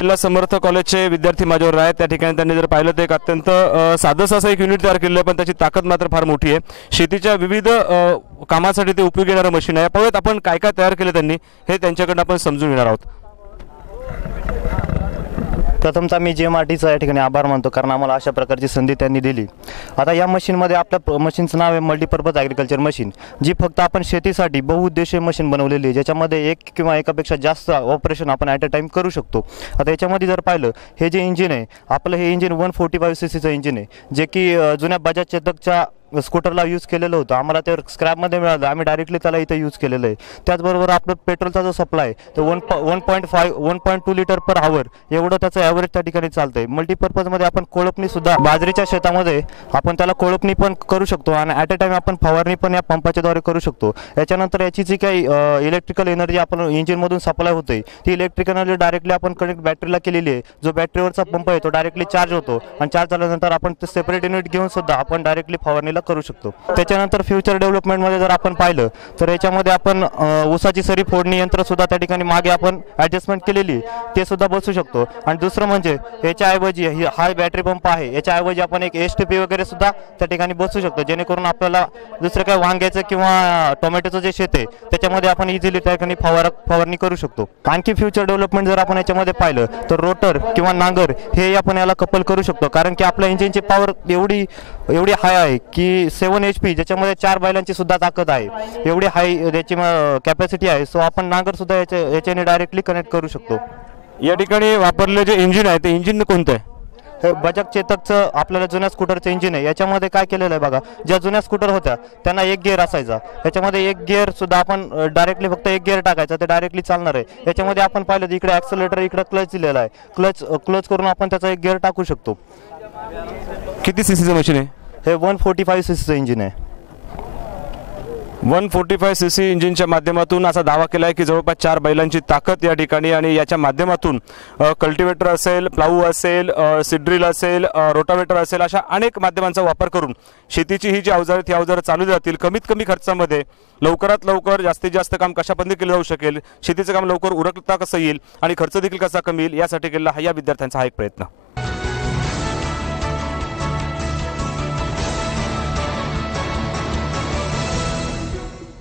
जिल्हा समर्थ कॉलेजचे विद्यार्थी माझ्यावर आहेत। त्या ठिकाणी त्यांनी जर पाहिलं तर एक अत्यंत साधंसं असं एक युनिट तयार केलेलं आहे, पण त्याची ताकद मात्र फार मोठी आहे। शेतीच्या विविध कामासाठी ते उपयोगी येणारं मशीन आहे। पाहूयात आपण काय काय तयार केलं त्यांनी, हे त्यांच्याकडून आपण समजून घेणार आहोत। प्रथमतः मी JMRTचा या ठिकाणी आभार मानतो, कारण आम्हाला अशा प्रकारची संधी त्यांनी दिली। आता या मशीनमध्ये आपल्या मशीनचं नाव आहे मल्टीपर्पज ॲग्रिकल्चर मशीन, जी फक्त आपण शेतीसाठी बहुउद्देशीय मशीन बनवलेली आहे, ज्याच्यामध्ये एक किंवा एकापेक्षा जास्त ऑपरेशन आपण ॲट अ टाईम करू शकतो। आता याच्यामध्ये जर पाहिलं, हे जे इंजिन आहे आपलं, हे इंजिन 145 cc चं इंजिन आहे, जे की जुन्या बजाज चेतकच्या स्कूटरला यूज केलेलं होतं। आम्हाला ते स्क्रॅपमध्ये मिळालं, आम्ही डायरेक्टली त्याला इथे यूज केलेलं आहे। त्याचबरोबर आपलं पेट्रोलचा जो सप्लाय तो 1.2 लिटर पर आवर एवढं त्याचं ॲव्हरेज त्या ठिकाणी चालतं आहे। मल्टीपर्पजमध्ये आपण कोळपणीसुद्धा, बाजरीच्या शेतामध्ये आपण त्याला कोळपणी पण करू शकतो आणि ॲट अ टाईम आपण फवारणी पण या पंपाच्या द्वारे करू शकतो। याच्यानंतर याची जी काही इलेक्ट्रिकल एनर्जी आपण इंजिनमधून सप्लाय होते, ती इलेक्ट्रिकल एनर्जी डायरेक्टली आपण कनेक्ट बॅटरीला केलेली आहे। जो बॅटरीवरचा पंप आहे तो डायरेक्टली चार्ज होतो आणि चार्ज झाल्यानंतर आपण ते सेपरेट युनिट घेऊन सुद्धा आपण डायरेक्टली फवारणीला करू शकतो। त्याच्यानंतर फ्युचर डेव्हलपमेंटमध्ये जर आपण पाहिलं तर याच्यामध्ये आपण ऊसाची सरी फोडणी यंत्र सुद्धा त्या ठिकाणी मागे आपण ॲडजस्टमेंट केलेली, ते सुद्धा बसू शकतो। आणि दुसरं म्हणजे याच्याऐवजी हा बॅटरी पंप आहे, याच्याऐवजी आपण एक STP वगैरे सुद्धा त्या ठिकाणी बसू शकतो, जेणेकरून आपल्याला दुसरं काही वांग्याचं किंवा टोमॅटोचं जे शेत आहे त्याच्यामध्ये आपण इझिली त्या ठिकाणी फवारणी करू शकतो। आणखी फ्युचर डेव्हलपमेंट जर आपण याच्यामध्ये पाहिलं तर रोटर किंवा नांगर हे आपण याला कपल करू शकतो, कारण की आपल्या इंजिनची पॉवर एवढी हाय आहे की 7 HP, ज्याच्यामध्ये 4 बैलांची सुद्धा ताकद आहे, एवढी हाय त्याची कॅपॅसिटी आहे। सो आपण नांगर सुद्धा याच्याने डायरेक्टली कनेक्ट करू शकतो। या ठिकाणी वापरले जे इंजिन आहे ते इंजिन कोणतं आहे? हे बजाज चेतकचं आपल्याला जुन्या स्कूटरचं इंजिन आहे। याच्यामध्ये काय केलेलं आहे बघा, ज्या जुन्या स्कूटर होत्या त्यांना एक गिअर असायचा, याच्यामध्ये एक गिअर सुद्धा आपण डायरेक्टली फक्त एक गिअर टाकायचा, ते डायरेक्टली चालणार आहे। याच्यामध्ये आपण पाहिलं तर इकडे ॲक्सेलरेटर, इकडे क्लच दिलेला आहे, क्लच करून आपण त्याचा एक गिअर टाकू शकतो। किती सीसीचं मशीन आहे? हे 145 cc चं इंजिन आहे। 145 cc इंजिनच्या माध्यमातून असा दावा केला आहे की जवळपास 4 बैलांची ताकद या ठिकाणी, आणि याच्या माध्यमातून कल्टिवेटर असेल, प्लाऊ असेल, सीड्रिल असेल, रोटावेटर असेल, अशा अनेक माध्यमांचा वापर करून शेतीची ही जी अवजारे ती अवजारे चालू जातील। कमीत कमी खर्चामध्ये लवकरात लवकर जास्तीत जास्त काम कशा पद्धतीने केलं जाऊ शकेल, शेतीचं काम लवकर उरकता कसं येईल आणि खर्च देखील कसा कमी येईल, यासाठी केलेला हा या विद्यार्थ्यांचा हा एक प्रयत्न।